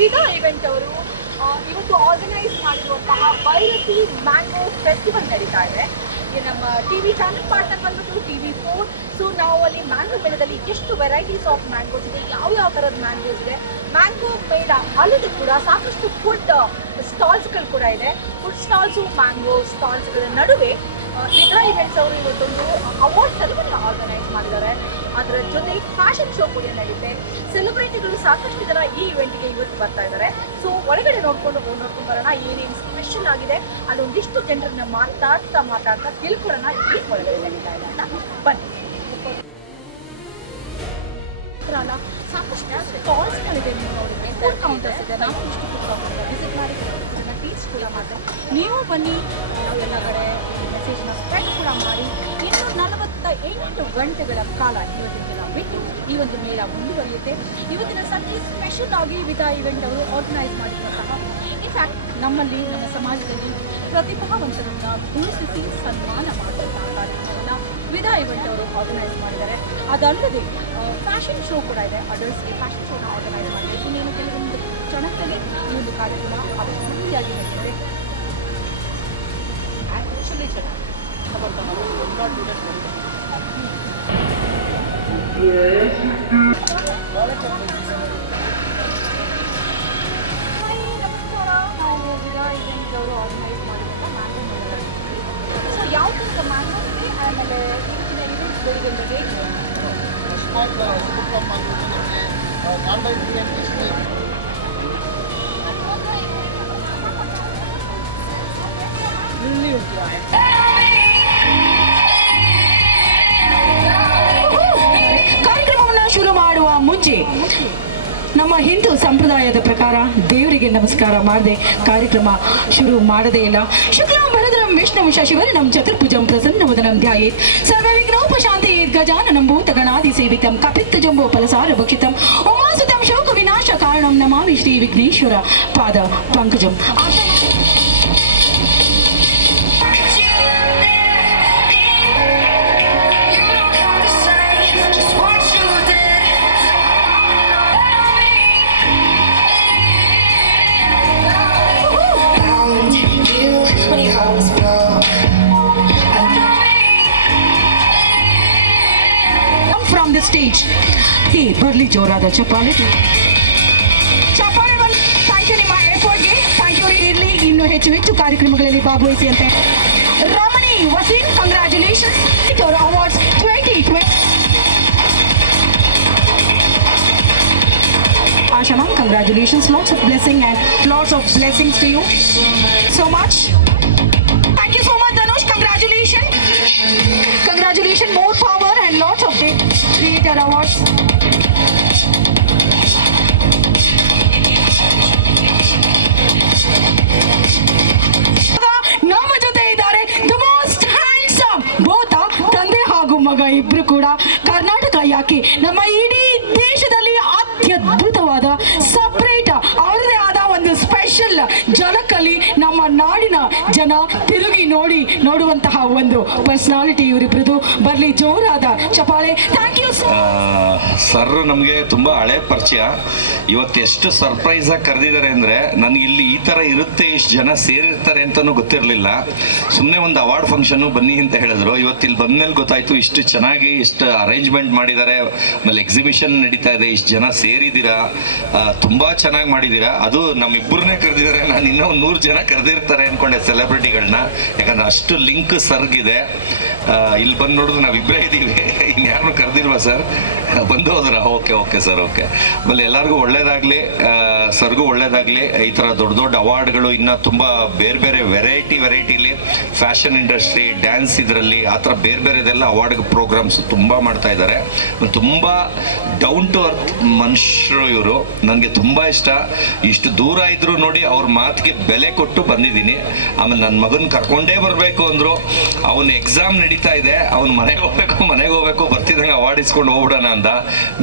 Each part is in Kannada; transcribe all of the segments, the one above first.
ವಿದಾ ಇವೆಂಟ್ ಅವರು ಇವತ್ತು ಆರ್ಗನೈಸ್ ಮಾಡಿರುವಂತಹ ಭೈರತಿ ಮ್ಯಾಂಗೋ ಫೆಸ್ಟಿವಲ್ ನಡೀತಾ ಇದೆ. ನಮ್ಮ ಟಿವಿ ಚಾನಲ್ ಪಾರ್ಟ್ನರ್ ಬಂದ್ಬಿಟ್ಟು TV4. ಸೊ ನಾವು ಅಲ್ಲಿ ಮ್ಯಾಂಗೋ ಮೇಳದಲ್ಲಿ ಎಷ್ಟು ವೆರೈಟೀಸ್ ಆಫ್ ಮ್ಯಾಂಗೋಸ್ ಇದೆ, ಯಾವ ಥರದ ಮ್ಯಾಂಗೋಸ್ ಇದೆ. ಮ್ಯಾಂಗೋ ಮೇಳ ಅಲ್ಲದೆ ಕೂಡ ಸಾಕಷ್ಟು ಫುಡ್ ಸ್ಟಾಲ್ಸ್ಗಳು ಕೂಡ ಇದೆ. ಫುಡ್ ಸ್ಟಾಲ್ಸು ಮ್ಯಾಂಗೋ ಸ್ಟಾಲ್ಸ್ಗಳ ನಡುವೆ ವಿದಾ ಇವೆಂಟ್ಸ್ ಅವರು ಇವತ್ತೊಂದು ಅವಾರ್ಡ್ ಸೆರೆಮನಿ ಆರ್ಗನೈಸ್ ಮಾಡಿದ್ದಾರೆ. ಅದರ ಜೊತೆ ಫ್ಯಾಷನ್ ಶೋ ಕೂಡ ನಡೆಯುತ್ತೆ. ಸೆಲೆಬ್ರಿಟಿಗಳು ಸಾಕಷ್ಟು ಜನ ಈ ಇವೆಂಟ್ಗೆ ಇವತ್ತು ಬರ್ತಾ ಇದ್ದಾರೆ. ಸೊ ಒಳಗಡೆ ನೋಡ್ಕೊಂಡು ಬರೋಣ ಏನೇನು ಸ್ಪೆಷಲ್ ಆಗಿದೆ, ಅದೊಂದಿಷ್ಟು ಜನರನ್ನ ಮಾತಾಡ್ತಾ ತಿಳ್ಕೊಳ್ಳೋಣ ಇಲ್ಲಿ ಒಳಗಡೆ ನಡೀತಾ ಇದೆ ಅಂತ. ಬನ್ನಿ. ಸಾಕಷ್ಟು ಸ್ಟಾಲ್ಸ್ಗಳಿದೆ. ನೀವು ನೋಡಿದ್ರೆ ಫುಡ್ ಕೌಂಟರ್ಸ್ ಇದೆ. ನಾವು ಇಷ್ಟು ಫುಡ್ ಕೌಂಟರ್ ವಿಸಿಟ್ ಮಾಡಿ ಟೀಚ್ ಕೂಡ ಮಾಡ್ತಾರೆ. ನೀವು ಬನ್ನಿ, ಎಲ್ಲ ಕಡೆ ಮೆಸೇಜ್ನ ಸ್ಪ್ರೆಡ್ ಕೂಡ ಮಾಡಿ. ಇನ್ನು 48 ಗಂಟೆಗಳ ಕಾಲ ಇವತ್ತಿನ ದಿನ ಬಿಟ್ಟು ಈ ಒಂದು ಮೇಳ ಮುಂದುವರಿಯುತ್ತೆ. ಇವತ್ತಿನ ಸಂಜೆ ಸ್ಪೆಷಲ್ ಆಗಿ ವಿದಾ ಇವೆಂಟ್ ಅವರು ಆರ್ಗನೈಸ್ ಮಾಡಿರುವಂತಹ, ಇನ್ಫ್ಯಾಕ್ಟ್ ನಮ್ಮ ಸಮಾಜದಲ್ಲಿ ಪ್ರತಿಭಾವಂತರನ್ನ ಗುರುತಿಸಿ ಸನ್ಮಾನ ಮಾಡುವಂತಹ ಕಾರ್ಯಕ್ರಮವನ್ನು ವಿದಾ ಇವೆಂಟ್ ಅವರು ಆರ್ಗನೈಸ್ ಮಾಡಿದ್ದಾರೆ. ಅದಲ್ಲದೆ ಫ್ಯಾಷನ್ ಶೋ ಕೂಡ ಇದೆ. ಅಡಲ್ಟ್ಸ್ಗೆ ಫ್ಯಾಷನ್ ಶೋನ ಆರ್ಗನೈಸ್ ಮಾಡಿದ್ದಾರೆ. ಇನ್ನೇನು ಕೆಲವೊಂದು ಕ್ಷಣದಲ್ಲಿ ಈ ಒಂದು ಕಾರ್ಯಕ್ರಮ ಅಭಿವೃದ್ಧಿಯಾಗಿ ನಡೆದಿದೆ. ಆ್ಯಕ್ಚುಲಿ ಚೆನ್ನಾಗಿ ನಮಸ್ಕಾರ. ನಾವು ವಿದಾ ಇವೆಂಟ್ ಅವರು ಆರ್ಗನೈಸ್ ಮಾಡಿದಂಥ ಮ್ಯಾಂಗೋ ಮೇಳ. ಸೊ ಯಾವ ಥರದ ಮ್ಯಾಂಗೋ ಇದೆ, ಆಮೇಲೆ ಇವತ್ತಿನ ಇವೆಂಟ್ಗಳಿಗೆ ಹೇಗೆ ಕಾರ್ಯಕ್ರಮವನ್ನು ಶುರು ಮಾಡುವ ಮುಂಚೆ ನಮ್ಮ ಹಿಂದೂ ಸಂಪ್ರದಾಯದ ಪ್ರಕಾರ ದೇವರಿಗೆ ನಮಸ್ಕಾರ ಮಾಡದೆ ಕಾರ್ಯಕ್ರಮ ಶುರು ಮಾಡದೇ ಇಲ್ಲ. ಶುಕ್ಲಾಂ ವರದರಂ ವಿಷ್ಣು ಶಶಿವರ್ಣಂ ಚತುರ್ಭುಜಂ ಪ್ರಸನ್ನವದನಂ ಧ್ಯಾಯೇತ್ ಸರ್ವವಿಘ್ನೋಪಶಾಂತಯೇತ್ ಗಜಾನನಂ ಭೂತಗಣಾದಿ ಸೇವಿತಂ ಕಪಿತ್ತ ಜಂಬೋ ಫಲಸಾರ ಭಕ್ಷಿತಂ ಉಮಾಸುತಂ ಶೋಕ ವಿನಾಶ ಕಾರಣಂ ನಮಾಮಿ ಶ್ರೀ ವಿಘ್ನೇಶ್ವರ ಪಾದ ಪಂಕಜಂ. From the stage, hey, ಬರ್ಲಿ ಜೋರಾದ ಚಪ್ಪಾಳೆ. ಥ್ಯಾಂಕ್ ಯು ನಿಮ್ಮ ಎಫರ್ಟ್ಗೆ. Thank you. ಇರಲಿ, ಇನ್ನೂ ಹೆಚ್ಚು ಕಾರ್ಯಕ್ರಮಗಳಲ್ಲಿ ಭಾಗವಹಿಸಿ ಅಂತ. Ramani Waseem, congratulations for awards 2020. Ashana, congratulations, lots of blessing and lots of blessings to you so much. Thank you so much, Dhanush. Congratulations, more power and lots of creator awards. ನಮ್ಮ ಜೊತೆ ಇದ್ದಾರೆ ದ ಮೋಸ್ಟ್ ಹ್ಯಾಂಡ್ಸಮ್ ಬೋತ ತಂದೆ ಹಾಗೂ ಮಗ ಇಬ್ರು ಕೂಡ. ಕರ್ನಾಟಕ ಯಾಕೆ, ನಮ್ಮ ಇಡೀ ದೇಶದಲ್ಲಿ ಅತ್ಯದ್ಭುತವಾದ ಸಪರೇಟ್ ಅವರದೇ ಆದ ಒಂದು ಸ್ಪೆಷಲ್ ಜನಕ್ಕಲ್ಲಿ ನಮ್ಮ ನಾಡಿನ ಜನ ತಿರುಗಿ ನೋಡುವಂತಹ ಒಂದು ಪರ್ಸನಾಲಿಟಿ ಇವರಿಬ್ರದು. ಬರ್ಲಿ ಜೋರಾದ ಚಪಾಳೆ. Thank you sir. ನಮಗೆ ತುಂಬಾ ಹಳೆ ಪರಿಚಯ. ಇವತ್ತು ಎಷ್ಟು ಸರ್ಪ್ರೈಸ್ ಆಗಿ ಕರೆದಿದ್ದಾರೆ ಅಂದ್ರೆ, ನನಗೆ ಇಲ್ಲಿ ಈ ತರ ಇರುತ್ತೆ, ಇಷ್ಟು ಜನ ಸೇರಿರ್ತಾರೆ ಅಂತಾನು ಗೊತ್ತಿರಲಿಲ್ಲ. ಸುಮ್ಮನೆ ಒಂದು ಅವಾರ್ಡ್ ಫಂಕ್ಷನ್ ಬನ್ನಿ ಅಂತ ಹೇಳಿದ್ರು. ಇವತ್ತು ಇಲ್ಲಿ ಬಂದ್ಮೇಲೆ ಗೊತ್ತಾಯ್ತು ಇಷ್ಟು ಚೆನ್ನಾಗಿ ಇಷ್ಟು ಅರೇಂಜ್ಮೆಂಟ್ ಮಾಡಿದ್ದಾರೆ. ಆಮೇಲೆ ಎಕ್ಸಿಬಿಷನ್ ನಡೀತಾ ಇದೆ, ಇಷ್ಟು ಜನ ಸೇರಿದ್ದೀರಾ, ತುಂಬಾ ಚೆನ್ನಾಗಿ ಮಾಡಿದ್ದೀರಾ. ಅದು ನಮ್ಮಿಬ್ಬರನ್ನೇ ಕರೆದಿದ್ದಾರೆ. ನಾನು ಇನ್ನೂ 100 ಜನ ಕರೆದಿರ್ತಾರೆ ಅನ್ಕೊಂಡೆ ಸೆಲೆಬ್ರಿಟಿಗಳನ್ನ, ಯಾಕಂದ್ರೆ ಅಷ್ಟು ಲಿಂಕ್ ಸರ್ಗಿದೆ. ಇಲ್ಲಿ ಬಂದು ನೋಡಿದ್ರೆ ನಾವಿಬ್ಬರೇ ಇದ್ದೀವಿ, ಇನ್ಯಾರನ್ನು ಕರೆದಿಲ್ವಾ ಸರ್? ಬಂದು ಹೋದ್ರ? Okay sir, okay. ಆಮೇಲೆ ಎಲ್ಲರಿಗೂ ಒಳ್ಳೇದಾಗ್ಲಿ, ಸರ್ಗೂ ಒಳ್ಳೇದಾಗ್ಲಿ. ಈ ಥರ ದೊಡ್ಡ ಅವಾರ್ಡ್ಗಳು ಇನ್ನೂ ತುಂಬ ಬೇರೆ ವೆರೈಟಿಲಿ ಫ್ಯಾಷನ್ ಇಂಡಸ್ಟ್ರಿ, ಡ್ಯಾನ್ಸ್, ಇದರಲ್ಲಿ ಆ ಥರ ಬೇರೆದೆಲ್ಲ ಅವಾರ್ಡ್ ಪ್ರೋಗ್ರಾಮ್ಸ್ ತುಂಬ ಮಾಡ್ತಾ ಇದ್ದಾರೆ. ತುಂಬ ಡೌನ್ ಟು ಅರ್ತ್ ಮನುಷ್ಯರು ಇವರು. ನನಗೆ ತುಂಬ ಇಷ್ಟ. ಇಷ್ಟು ದೂರ ಇದ್ರು ನೋಡಿ, ಅವ್ರ ಮಾತಿಗೆ ಬೆಲೆ ಕೊಟ್ಟು ಬಂದಿದ್ದೀನಿ. ಆಮೇಲೆ ನನ್ನ ಮಗನ ಕರ್ಕೊಂಡೇ ಬರಬೇಕು ಅಂದರು. ಅವನ ಎಕ್ಸಾಮ್ ನಡೀತಾ ಇದೆ, ಅವ್ನು ಮನೆಗೆ ಹೋಗ್ಬೇಕು ಬರ್ತಿದ್ದಂಗೆ ಅವಾರ್ಡ್ ಇಸ್ಕೊಂಡು ಹೋಗ್ಬಿಡೋಣ ಅಂದ.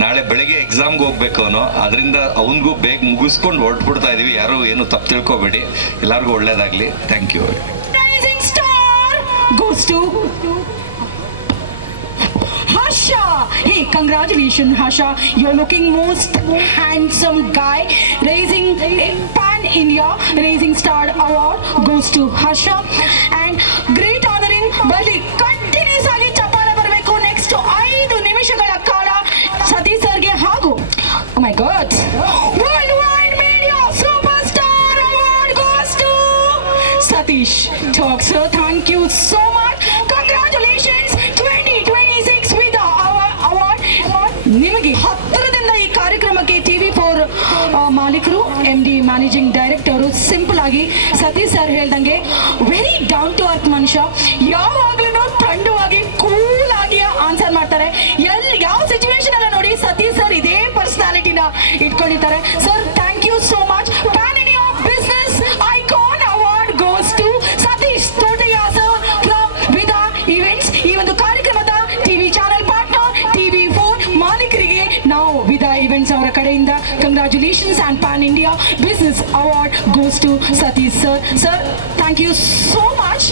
ನಾಳೆ ಬೆಳಗ್ಗೆ ಎಕ್ಸಾಮ್ಗೆ ಹೋಗ್ಬೇಕು ಅವನು. ಅದರಿಂದ ಅವನಿಗೂ ಬೇಗ ಮುಗಿಸ್ಕೊಂಡು ಹೊರಟ್ಬಿಡ್ತಾ ಇದೀವಿ. ಯಾರು ಏನು ತಪ್ಪು ತಿಳ್ಕೊಬೇಡಿ. ಎಲ್ಲರಿಗೂ ಒಳ್ಳೇದಾಗ್ಲಿ. Thank you. Rising star goes to Harsha. Hey, congratulations, Harsha. You're looking most handsome guy. Raising Pan India Rising Star Award goes to Harsha. And great honoring Bali. Continuous ಆಗಿ ಚಪ್ಪಾಳೆ ಬರಬೇಕು. ನೆಕ್ಸ್ಟ್ 5 ನಿಮಿಷಗಳ ಕಾಲ ಸತೀಶ್ ಸರ್ಗೆ ಹಾಗೂ oh my god, Worldwide Media Superstar Award goes to Satish Chok sir. Thank you so much. Congratulations 2026 with the award. ನಿಮಗೆ ಹತ್ತಿರದಿಂದ ಈ ಕಾರ್ಯಕ್ರಮಕ್ಕೆ TV4 ಮಾಲೀಕರು MD ಮ್ಯಾನೇಜಿಂಗ್ ಡೈರೆಕ್ಟರ್ ಸಿಂಪಲ್ ಆಗಿ ಸತೀಶ್ ಸರ್ ಹೇಳ್ದಂಗೆ ವೆರಿ ಡೌನ್ ಟು ಅರ್ತ್ ಮನುಷ್ಯ. ಯಾವಾಗ್ಲೂ ತಂಡವಾಗಿ ಕೂಲ್ ಆಗಿ ಆನ್ಸರ್ ಮಾಡ್ತಾರೆ. ಯಾವ ಸಿಚುವೇಶನ್ ಅಲ್ಲ ನೋಡಿ ಸತೀಶ್ ಸರ್ ಇದೇ ಪರ್ಸನಾಲಿಟಿನ ಇಟ್ಕೊಂಡಿದ್ದಾರೆ. Sir thank you so much. Pan India business icon award goes to Satish Thotaiah sir from Vida events. ಈ ಒಂದು ಕಾರ್ಯಕ್ರಮದ ಟಿವಿ ಚಾನೆಲ್ ಪಾರ್ಟ್ನರ್ TV4 ಮಾಲೀಕರಿಗೆ ನಾವು ವಿದಾ ಇವೆಂಟ್ಸ್ ಅವರ ಕಡೆಯಿಂದ congratulations and pan India business award goes to Satish sir. Sir thank you so much.